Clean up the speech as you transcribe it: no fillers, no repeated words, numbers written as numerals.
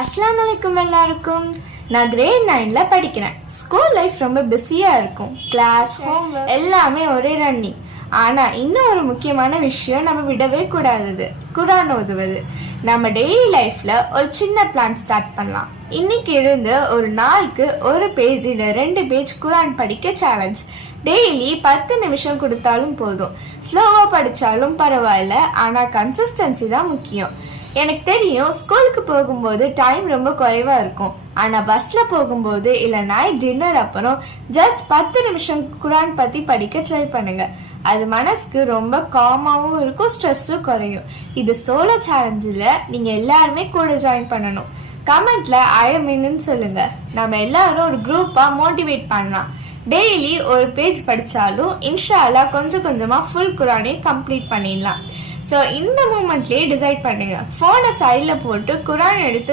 அஸ்ஸலாமு அலைக்கும் எல்லாருக்கும். நான் கிரேட் 9ல் படிக்கிறேன். ஸ்கூல் லைஃப் ரொம்ப பிஸியாக இருக்கும். கிளாஸ், ஹோம் எல்லாமே ஒரே ரன்னிங். ஆனால் இன்னும் ஒரு முக்கியமான விஷயம் நம்ம விடவே கூடாதது, குரான் ஓதுவது. நம்ம டெய்லி லைஃப்பில் ஒரு சின்ன பிளான் ஸ்டார்ட் பண்ணலாம். இன்னைக்கு இருந்து ஒரு நாளுக்கு ஒரு பேஜ் இல்லை 2 பேஜ் குரான் படிக்க சேலஞ்ச். டெய்லி 10 நிமிஷம் கொடுத்தாலும் போதும். ஸ்லோவாக படித்தாலும் பரவாயில்ல, ஆனால் கன்சிஸ்டன்சி தான் முக்கியம். எனக்கு தெரியும், ஸ்கூலுக்கு போகும்போது டைம் ரொம்ப குறைவாக இருக்கும். ஆனால் பஸ்ஸில் போகும்போது இல்லை நைட் டின்னர் அப்புறம் ஜஸ்ட் 10 நிமிஷம் குரான் பற்றி படிக்க ட்ரை பண்ணுங்கள். அது மனசுக்கு ரொம்ப காமாகவும் இருக்கும், ஸ்ட்ரெஸ்ஸும் குறையும். இது சோலோ சேலஞ்சில் நீங்கள் எல்லாருமே கூட ஜாயின் பண்ணணும். கமெண்ட்ல ஐஎம்இன்னு சொல்லுங்கள். நம்ம எல்லாரும் ஒரு குரூப்பாக மோட்டிவேட் பண்ணலாம். டெய்லி ஒரு பேஜ் படித்தாலும் இன்ஷா அல்லாஹ் கொஞ்சம் கொஞ்சமாக ஃபுல் குரானே கம்ப்ளீட் பண்ணிடலாம். ஸோ இந்த மூமெண்ட்லேயே டிசைட் பண்ணுங்கள். ஃபோனை சைடில் போட்டு குரான் எடுத்து